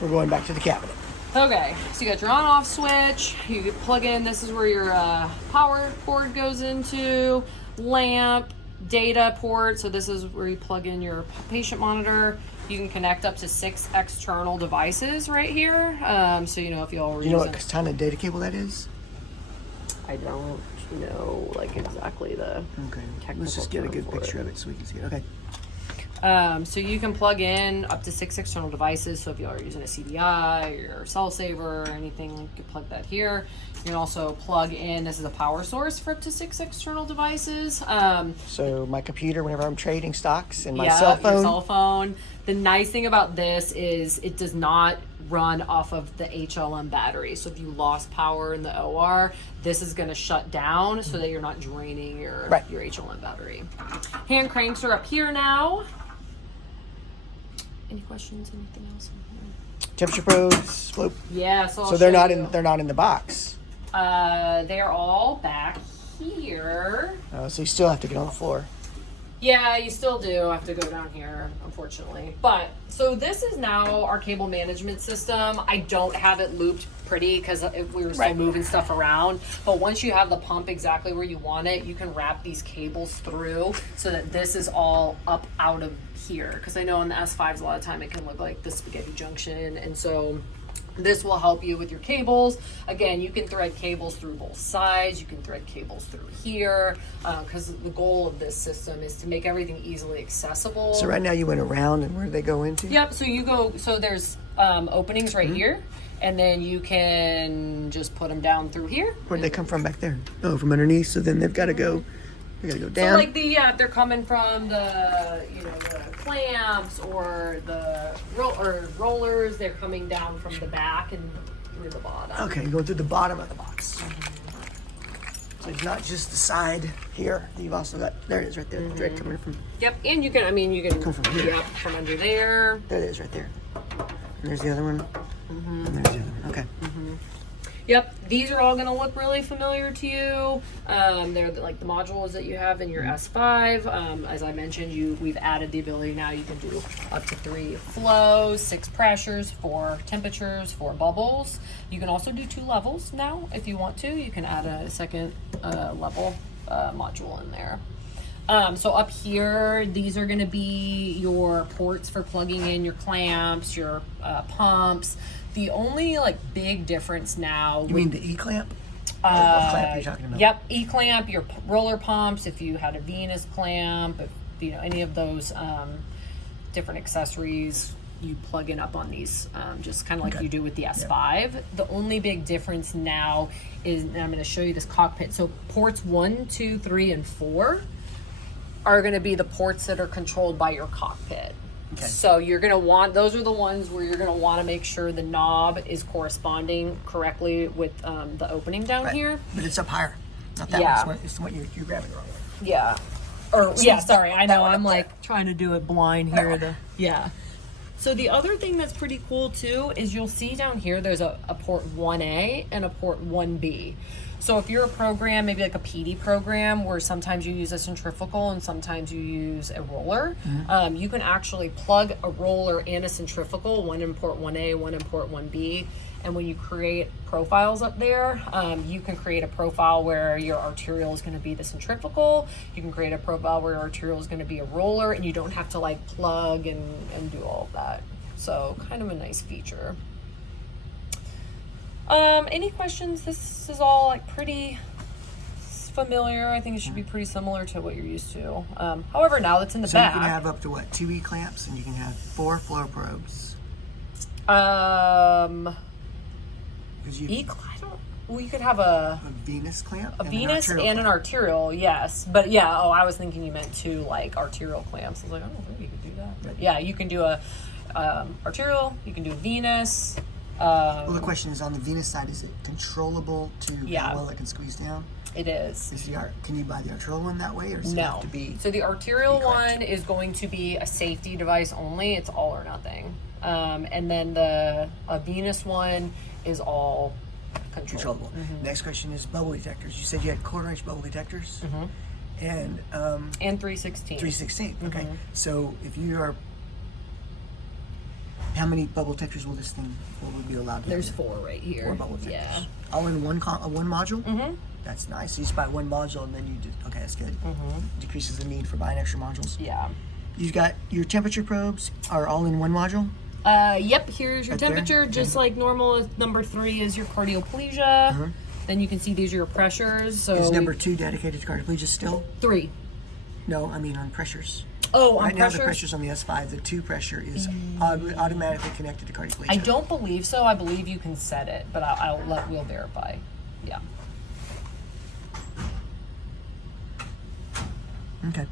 we're going back to the cabinet. Okay, so you got your on-off switch. You can plug in. This is where your power cord goes into. Lamp, data port. So this is where you plug in your patient monitor. You can connect up to 6 external devices right here. So you know if you all Do you know what kind of data cable that is? I don't know like exactly the technical. Let's just get a good picture of it so we can see it. Okay. So you can plug in up to 6 external devices. So if you are using a CDI or cell saver or anything, you can plug that here. You can also plug in, this is a power source for up to 6 external devices. So my computer, whenever I'm trading stocks, and my Yeah, cell phone. your cell phone. The nice thing about this is it does not run off of the HLM battery. So if you lost power in the OR, this is going to shut down so that you're not draining your HLM battery. Hand cranks are up here now. Any questions? Anything else? Temperature probes, float. Yeah, so they're not in the box. They're all back here. So you still have to get on the floor. Yeah, you still do have to go down here, unfortunately. But, so this is now our cable management system. I don't have it looped pretty because we were still moving stuff around. But once you have the pump exactly where you want it, you can wrap these cables through so that this is all up out of here. Because I know on the S5s a lot of time it can look like the spaghetti junction. And so this will help you with your cables. Again, you can thread cables through both sides. You can thread cables through here because the goal of this system is to make everything easily accessible. So right now you went around, and where do they go into? Yep, so you go, so there's openings right here, and then you can just put them down through here. Where'd they come from back there? Oh, from underneath, so then they've got to go, down. So like if they're coming from the, the clamps or the rollers, they're coming down from the back and through the bottom. Okay, you're going through the bottom of the box. So it's not just the side here. You've also got, there it is right there, the thread coming from. Yep, and you can come from here. Yep, from under there. There it is right there. And there's the other one. And there's the other one. Okay. Yep, these are all going to look really familiar to you. They're like the modules that you have in your S5. As I mentioned, we've added the ability now you can do up to 3 flows, 6 pressures, 4 temperatures, 4 bubbles. You can also do 2 levels now if you want to. You can add a second level module in there. So up here, these are going to be your ports for plugging in your clamps, your pumps. The only big difference now. You mean the E-clamp? What clamp are you talking about? Yep, E-clamp, your roller pumps. If you had a Venus clamp, if, any of those different accessories, you plug in up on these, just kind of like you do with the S5. Yep. The only big difference now is, and I'm going to show you this cockpit. So ports 1, 2, 3, and 4 are going to be the ports that are controlled by your cockpit. Okay. So you're going to want, those are the ones where you're going to want to make sure the knob is corresponding correctly with the opening down here. But it's up higher. Not that one. It's the one you're grabbing the wrong way. Yeah. Sorry. I know. I'm trying to do it blind here. So the other thing that's pretty cool too is you'll see down here there's a port 1A and a port 1B. So if you're a program, maybe like a PD program, where sometimes you use a centrifugal and sometimes you use a roller, you can actually plug a roller and a centrifugal, one in port 1A, one in port 1B. And when you create profiles up there, you can create a profile where your arterial is going to be the centrifugal. You can create a profile where your arterial is going to be a roller, and you don't have to plug and do all of that. So kind of a nice feature. Any questions? This is all pretty familiar. I think it should be pretty similar to what you're used to. However, now that's in the back. So you can have up to 2 E-clamps, and you can have 4 flow probes. You could have a Venus clamp? A Venus and an arterial, yes. But I was thinking you meant 2 arterial clamps. I was like, I don't think you could do that. But yeah, you can do a arterial, you can do a Venus. Well, the question is, on the Venus side, is it controllable to how well it can squeeze down? It is. Can you buy the arterial one that way, or does it have to be? So the arterial one is going to be a safety device only. It's all or nothing. And then the Venus one is all controllable. Next question is bubble detectors. You said you had 1/4-inch bubble detectors, and 3/16. 3/16. Okay. So if you are How many bubble detectors will this thing will be allowed to There's have? 4 right here. 4 bubble detectors. Yeah. All in one module? Mm-hmm. That's nice. So you just buy one module and then you do, okay, that's good. Mm-hmm. Decreases the need for buying extra modules. Yeah. You've got your temperature probes are all in one module? Yep, here's your Right temperature, there? just like normal. Number 3 is your cardioplegia. Then you can see these are your pressures. So Is number 2 dedicated to cardioplegia still? 3. No, I mean on pressures. Oh, on Right now pressures? the pressure's on the S5. The 2 pressure is automatically connected to cardioplegia. I don't believe so. I believe you can set it, but we'll verify. Yeah. Okay.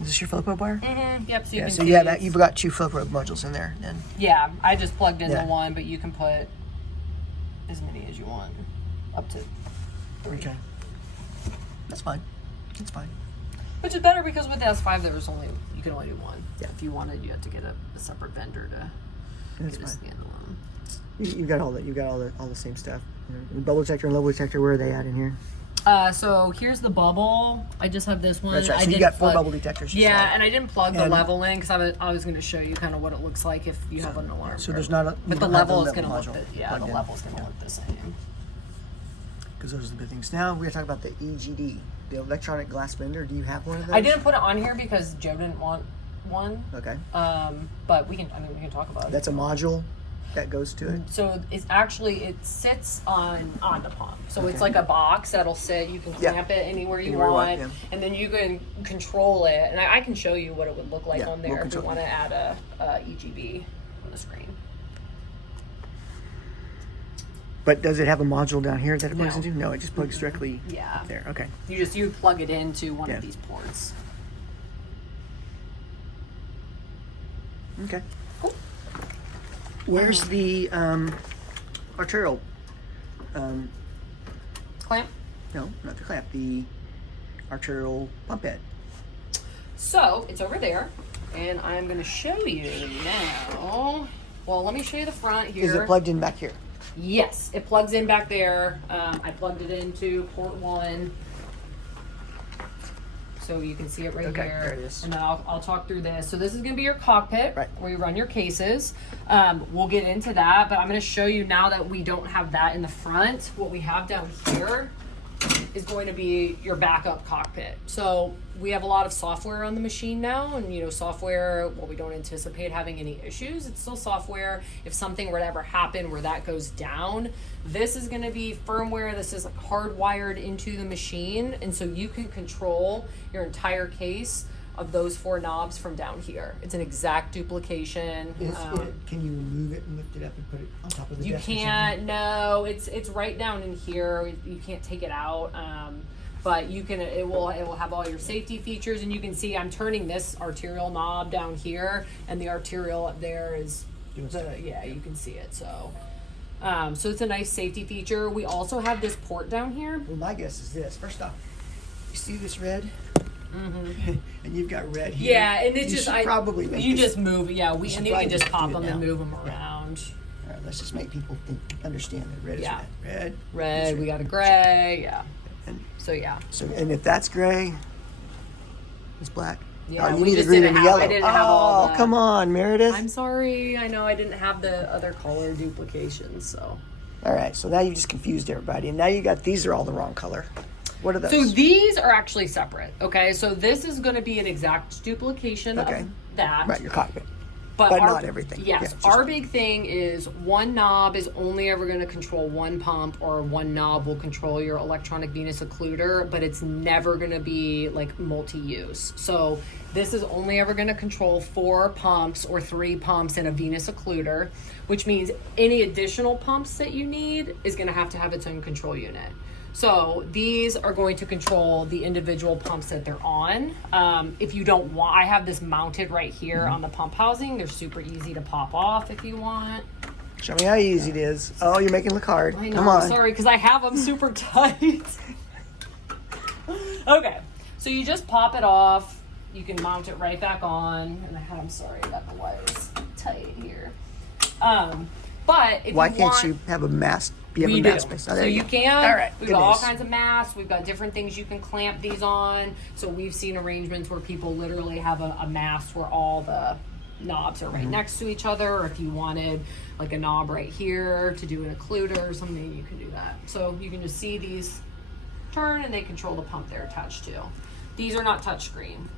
Is this your flow probe wire? Yep. So you Yeah, can so see. you have that. You've got 2 flow probe modules in there. Then Yeah, I just plugged in Yeah. the one, but you can put as many as you want, up to 3. okay, that's fine. It's fine. Which is better because with the S5, you can only do one. Yeah. If you wanted, you had to get a separate vendor to That's get a fine. standalone. You've got all that. You've got all the same stuff. Bubble detector and level detector. Where are they at in here? So here's the bubble. I just have this one. That's right. I So you didn't got 4 plug- bubble detectors. you Yeah, said. and I didn't plug the And- level in because I was going to show you kind of what it looks like if you have an alarm. So there's not a. But the level is going to look the level's going to look the same. Because those are the big things. Now we're going to talk about the EGD, the electronic glass bender. Do you have one of those? I didn't put it on here because Joe didn't want one. Okay. But we can talk about it. That's a module that goes to it. So it sits on the pump. So it's like a box that'll sit. You can Yeah. clamp it anywhere you Anywhere you want, want, and then you can control it. And I can show you what it would look like Yeah, on we'll there if you control want to add a EGB on the screen. But does it have a module down here that it plugs No. into? No, it just plugs directly Yeah. up there. Okay. You plug it into one Yeah. of these ports. Okay. Cool. Where's the arterial? Clamp. No, not the clamp. The arterial pump head. So it's over there, and I'm going to show you now. Well, let me show you the front here. Is it plugged in back here? Yes, it plugs in back there. I plugged it into port 1. So you can see it right Okay, here. there it is. And then I'll talk through this. So this is going to be your cockpit Right. where you run your cases. We'll get into that, but I'm going to show you now that we don't have that in the front. What we have down here is going to be your backup cockpit. So we have a lot of software on the machine now, and software, well, we don't anticipate having any issues. It's still software. If something were to ever happen where that goes down, this is going to be firmware. This is hardwired into the machine, and so you can control your entire case of those 4 knobs from down here. It's an exact duplication. Can you move it and lift it up and put it on top of the You desk or something? can't. No, it's right down in here. You can't take it out. But you can. It will have all your safety features, and you can see I'm turning this arterial knob down here, and the arterial up there is Doing stuff. you can see it. So it's a nice safety feature. We also have this port down here. Well, my guess is this. First off, you see this red? Mm-hmm. And you've got red here. Yeah, and it's You just should probably make you this- just move. Yeah, should and you probably can just just pop do it them and now. move them Yeah. around. All right, let's just make people understand that red is Yeah. red. Red. is We got a gray. Yeah. And So yeah. so, and if that's gray, it's black. Yeah, oh, you we need the just green didn't and the have- yellow. I didn't have all the- come on, Meredith. I'm sorry. I know I didn't have the other color duplications, so. All right, so now you just confused everybody, and now you got these are all the wrong color. What are those? So these are actually separate, okay? So this is going to be an exact duplication Okay. of that. right, your cockpit. But not everything. Yes, Yeah, just- our big thing is one knob is only ever going to control one pump, or one knob will control your electronic venous occluder, but it's never going to be like multi-use. So this is only ever going to control 4 pumps or 3 pumps in a venous occluder, which means any additional pumps that you need is going to have its own control unit. So these are going to control the individual pumps that they're on. If you don't want, I have this mounted right here on the pump housing. They're super easy to pop off if you want. Show me how easy it is. Oh, you're making it look hard. I know, Come on. sorry, because I have them super tight. Okay, so you just pop it off. You can mount it right back on. And I'm sorry, I got the wires tight here. But if Why you can't want, you have a mast You have We a do. mask place. Oh, So there you go. can. All right. We've good got all news. kinds of masks. We've got different things you can clamp these on. So we've seen arrangements where people literally have a mast where all the knobs are right next to each other. Or if you wanted like a knob right here to do an occluder or something, you can do that. So you can just see these turn and they control the pump they're attached to. These are not touchscreen,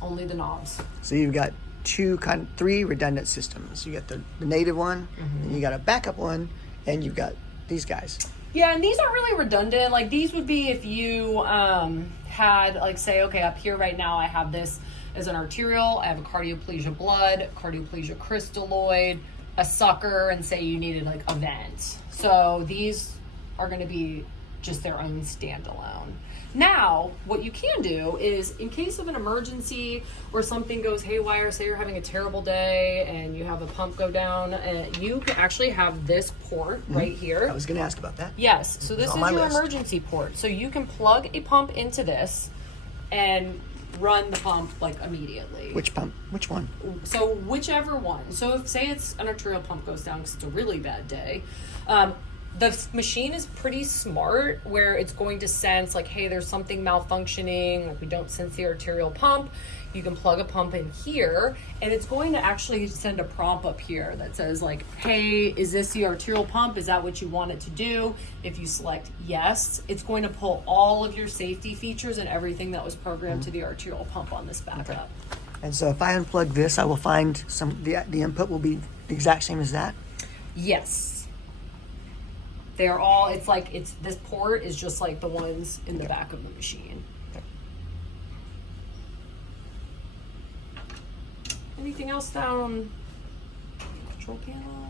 only the knobs. So you've got three redundant systems. You got the native one, and you got a backup one, and you've got these guys. Yeah, and these aren't really redundant. Like these would be if you had like say, okay, up here right now I have this as an arterial, I have a cardioplegia blood, cardioplegia crystalloid, a sucker, and say you needed like a vent. So these are going to be just their own standalone. Now, what you can do is, in case of an emergency or something goes haywire, say you're having a terrible day and you have a pump go down, you can actually have this port right here. I was going to ask about that. Yes, so this on is my your list. emergency port. So you can plug a pump into this and run the pump like immediately. Which pump? Which one? So whichever one. So if say it's an arterial pump goes down because it's a really bad day, the machine is pretty smart where it's going to sense like, hey, there's something malfunctioning, like we don't sense the arterial pump. You can plug a pump in here and it's going to actually send a prompt up here that says like, hey, is this the arterial pump? Is that what you want it to do? If you select yes, it's going to pull all of your safety features and everything that was programmed to the arterial pump on this backup. And so if I unplug this, I will find the input will be the exact same as that. Yes. They're all, this port is just like the ones in the back of the machine. Anything else down control panel?